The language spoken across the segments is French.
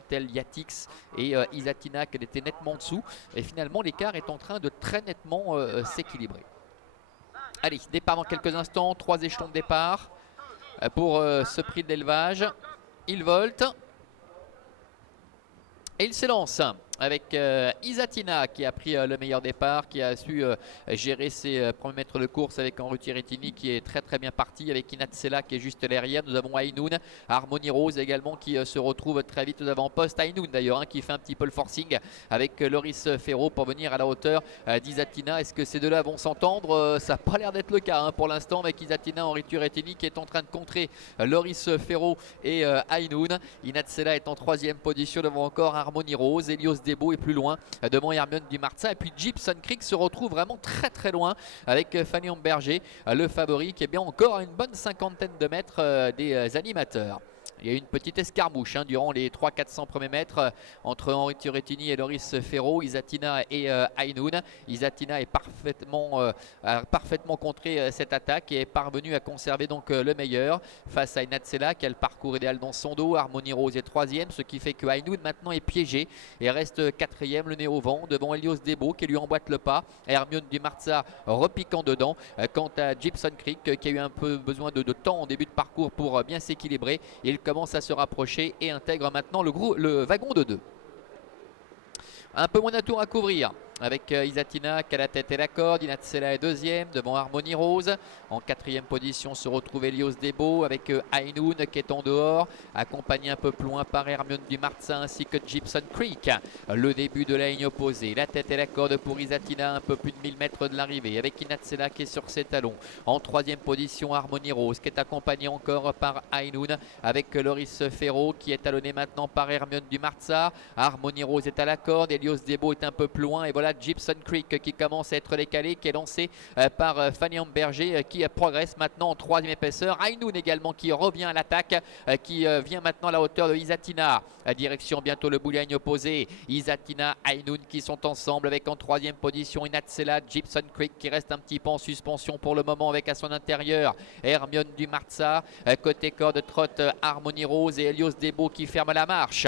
tel Yatix et Isatina qu'elle était nettement en dessous. Et finalement, l'écart est en train de très nettement s'équilibrer. Allez, départ dans quelques instants. 3 échelons de départ pour ce prix de l'élevage. Il volte. Et il s'élance avec Isatina qui a pris le meilleur départ, qui a su gérer ses premiers mètres de course avec Henri Tirettini qui est très bien parti, avec Inatsela qui est juste derrière. Nous avons Ainoun, Harmony Rose également qui se retrouve très vite aux avant-postes. Ainoun d'ailleurs qui fait un petit peu le forcing avec Loris Ferro pour venir à la hauteur d'Isatina. Est-ce que ces deux-là vont s'entendre? Ça n'a pas l'air d'être le cas pour l'instant, avec Isatina, Henri Tirettini qui est en train de contrer Loris Ferro et Ainoun. Inatsela est en 3e position devant encore Harmony Rose. Elios Debo est plus loin devant Hermione Dumarza. Et puis Gibson Creek se retrouve vraiment très loin avec Fanny Amberger, le favori qui est bien encore à une bonne 50aine de mètres des animateurs. Il y a eu une petite escarmouche durant les 300-400 premiers mètres entre Henri Tirettini et Loris Ferro, Isatina et Ainoun. Isatina est a parfaitement contré cette attaque et est parvenu à conserver donc le meilleur face à Inatsela qui a le parcours idéal dans son dos. Harmony Rose est 3e, ce qui fait que Ainoun maintenant est piégé et reste 4e, le nez au vent, devant Elios Debo qui lui emboîte le pas. Hermione Dumarza repiquant dedans. Quant à Gibson Creek qui a eu un peu besoin de temps en début de parcours pour bien s'équilibrer, il commence à se rapprocher et intègre maintenant le wagon de 2. Un peu moins d'un tour à couvrir avec Isatina qui a la tête et la corde. Inatsela est 2e devant Harmony Rose. En 4e position se retrouve Elios Debo avec Ainoun qui est en dehors, accompagné un peu plus loin par Hermione Dumarza ainsi que Gibson Creek. Le début de la ligne opposée, la tête et la corde pour Isatina, un peu plus de 1000 mètres de l'arrivée, avec Inatsela qui est sur ses talons. En 3e position, Harmony Rose qui est accompagné encore par Ainoun avec Loris Ferro qui est talonné maintenant par Hermione Dumarza. Harmony Rose est à la corde, Elios Debo est un peu plus loin et voilà Gibson Creek qui commence à être décalé, qui est lancé par Fanny Amberger qui progresse maintenant en 3e épaisseur. Ainoun également qui revient à l'attaque, qui vient maintenant à la hauteur de Isatina. Direction bientôt le bout de la ligne opposée. Isatina, Ainoun qui sont ensemble avec en 3e position Inatsela, Gibson Creek qui reste un petit peu en suspension pour le moment avec à son intérieur Hermione Dumarza. Côté corde trotte Harmony Rose et Elios Debo qui ferment la marche.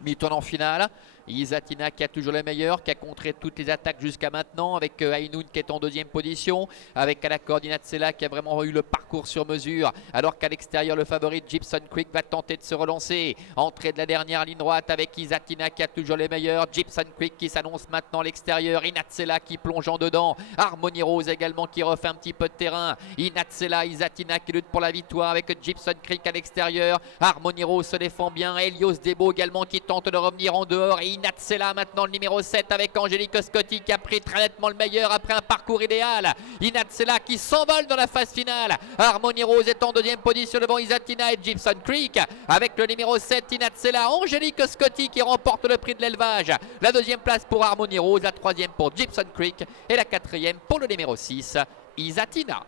Mi-tournant final, Isatina qui a toujours le meilleur, qui a contré toutes les attaques jusqu'à maintenant, avec Ainoun qui est en 2e position, avec à la corde Inatsela qui a vraiment eu le parcours sur mesure, alors qu'à l'extérieur le favori Gibson Creek va tenter de se relancer. Entrée de la dernière ligne droite avec Isatina qui a toujours les meilleurs, Gibson Creek qui s'annonce maintenant à l'extérieur, Inatsela qui plonge en dedans, Harmony Rose également qui refait un petit peu de terrain, Inatsela, Isatina qui lutte pour la victoire avec Gibson Creek à l'extérieur, Harmony Rose se défend bien, Elios Debo également qui tente de revenir en dehors, et Inatsela maintenant le numéro 7 avec Angélique Scotti qui a pris très nettement le meilleur après un parcours idéal. Inatsela qui s'envole dans la phase finale. Harmony Rose est en 2e position devant Isatina et Gibson Creek avec le numéro 7 Inatsela, Angélique Scotti qui remporte le prix de l'élevage. La 2e place pour Harmony Rose, la 3e pour Gibson Creek et la 4e pour le numéro 6 Isatina.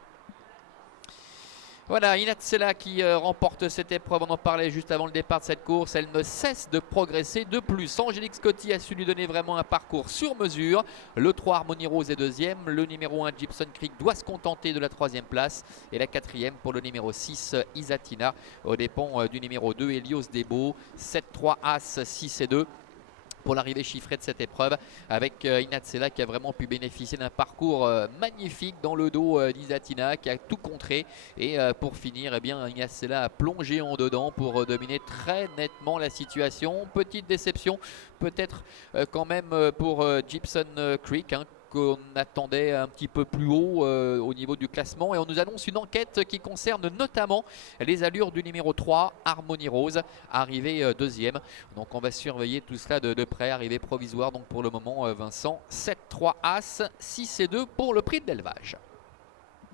Voilà, Inatsela qui remporte cette épreuve, on en parlait juste avant le départ de cette course, elle ne cesse de progresser. De plus, Angélique Scotti a su lui donner vraiment un parcours sur mesure. Le 3 Harmony Rose est 2e, le numéro 1 Gibson Creek doit se contenter de la 3e place et la 4e pour le numéro 6 Isatina aux dépens du numéro 2 Elios Debo. 7-3 As 6 et 2 pour l'arrivée chiffrée de cette épreuve, avec Inatsela qui a vraiment pu bénéficier d'un parcours magnifique dans le dos d'Isatina qui a tout contré, et pour finir Inatsela a plongé en dedans pour dominer très nettement la situation. Petite déception peut-être quand même pour Gibson Creek qu'on attendait un petit peu plus haut au niveau du classement, et on nous annonce une enquête qui concerne notamment les allures du numéro 3 Harmony Rose, arrivé 2e. Donc on va surveiller tout cela de près, arrivée provisoire donc pour le moment Vincent. 7-3 As 6 et 2 pour le prix de l'élevage.